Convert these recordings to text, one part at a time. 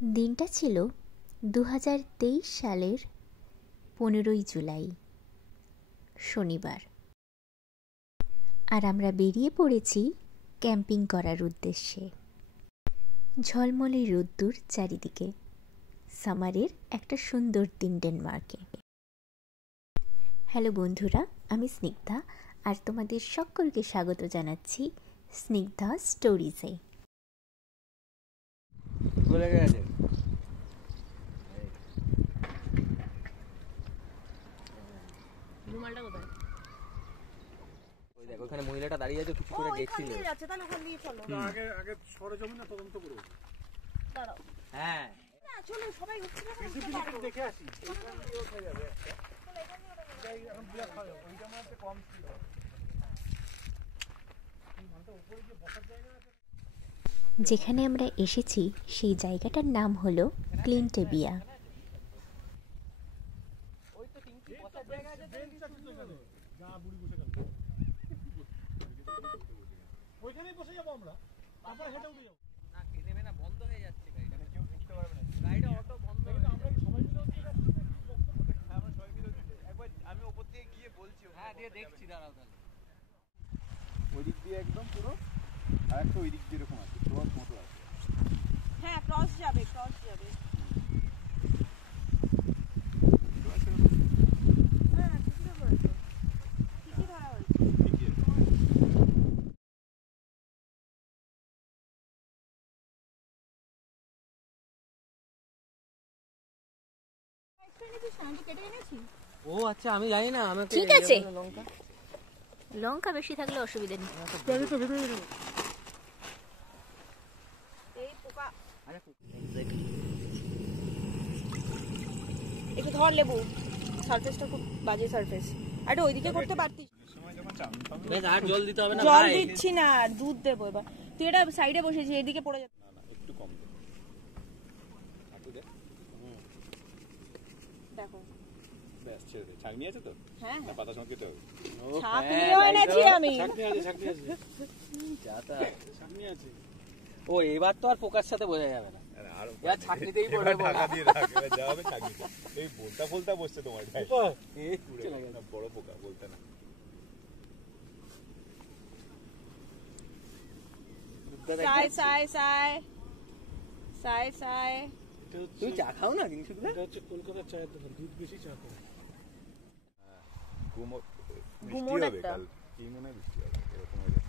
দিনটা ছিল 2023 সালের 15ই জুলাই, শনিবার। আর আমরা বেরিয়ে পড়েছি ক্যাম্পিং করার উদ্দেশ্যে। ঝলমলে রোদ্দুর চারিদিকে, সামারের একটা সুন্দর দিন ডেনমার্কে। হ্যালো বন্ধুরা, আমি স্নিগ্ধা, আর তোমাদের সকলকে স্বাগত জানাচ্ছি স্নিগ্ধা স্টোরিজে। ওখানে মহিলাটা দাঁড়িয়ে আছে, কিছু করে দেখছিল। তাহলে ওখান দিয়ে চলো। আগে আগে সরেজমিনে তদন্ত করব। দাঁড়াও। হ্যাঁ, না চলো সবাই উঠছে না। দেখে আসি। এখান দিয়ে ওঠা যাবে একটা। যাই এখন বিয়া খাও। ওইটা মধ্যে কম ছিল। মানটা উপরে যে বসার জায়গা আছে। যেখানে আমরা এসেছি সেই জায়গাটার নাম হলো ক্লিনটেবিয়া। ওই তো তিনটি বসার জায়গা আছে, বেঞ্চ আছে তো এখানে। যা বুড়ি বসে গেল। ওইখানেই বসে যাবো আমরা। তারপর হেঁটে উঠে যাবো। না কে নেবে না, বন্ধ হয়ে যাচ্ছে গাড়িটা। কেউ ঢুকতে পারবে না। গাড়িটা অটো বন্ধ হয়ে আমরা সবাই মিলে হচ্ছে আমরা সবাই মিলে একবার আমি উপর দিয়ে গিয়ে বলছি। হ্যাঁ, দিয়ে দেখছি, দাঁড়াও তাহলে। ওই দিক দিয়ে একদম পুরো আর একটা ওই দিক দিয়ে এরকম আছে, ক্রস মতো আছে। হ্যাঁ, ক্রস যাবে, ক্রস যাবে। হ্যাঁ, ঠিকই বলেছো। ঠিকই ধরা হয়েছে। ও আচ্ছা, আমি জানি না। আমাকে ঠিক আছে। লঙ্কা লঙ্কা বেশি থাকলে অসুবিধা নেই। এই পোকা এক্স্যাক্টলি। একটু ধর লেবু। সারফেসটা খুব বাজে সারফেস। আরে ওইদিকে করতে পারতিস। সময় যখন চান তখন বেশ, আর জল দিতে হবে না জল ভাই। দিচ্ছি না, আর দুধ দেবো এবার। তুই এটা সাইডে বসেছিস, এদিকে পড়ে যাবে। না একটু কম দে। একটু দে। দেখো। ব্যাস ছেড়ে দে। ছাঁকনি আছে তো? হ্যাঁ না পাতা ছাঁকতে হবে? ও, ছাঁকনিও এনেছি আমি। ছাঁকনি আছে, ছাঁকনি আছে। যাতা। ছাঁকনি আছে। ও এবার তো আর পোকার সাথে বোঝা যাবে না। আরে এবার ছাঁকনিতেই পড়বে। ঢাকা দিয়ে রাখ, এবার যা হবে ছাঁকনিতে। এই বলতা বসছে তোমার গায়ে। এই পুরো না বড় পোকা বলতে না। সাই সাই সাই সাই সাই। তুমি চা খাও না জিনিসগুলো? এটা হচ্ছে কলকাতার চায়ের দোকান, দুধ বেশি চা করে। বৃষ্টি গুমোট হবে একটা। কাল, কি মনে হয় বৃষ্টি হবে এরকম হয়ে যাচ্ছে।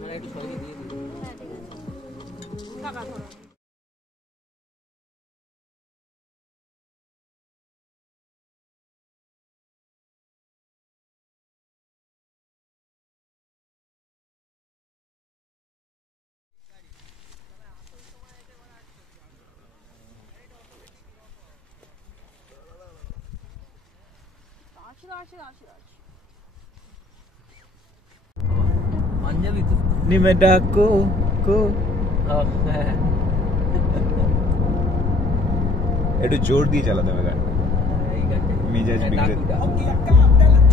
মানে একটু সরিয়ে দিয়ে দিই। টাকা ধরো। পাঞ্জাবি তো। নিমে ডাকো কো। হ্যাঁ, একটু জোর দিয়ে চালাতে হবে গাড়ি, এই গাড়িটা মেজাজ বিগড়ে। ডাকু, ডাকু।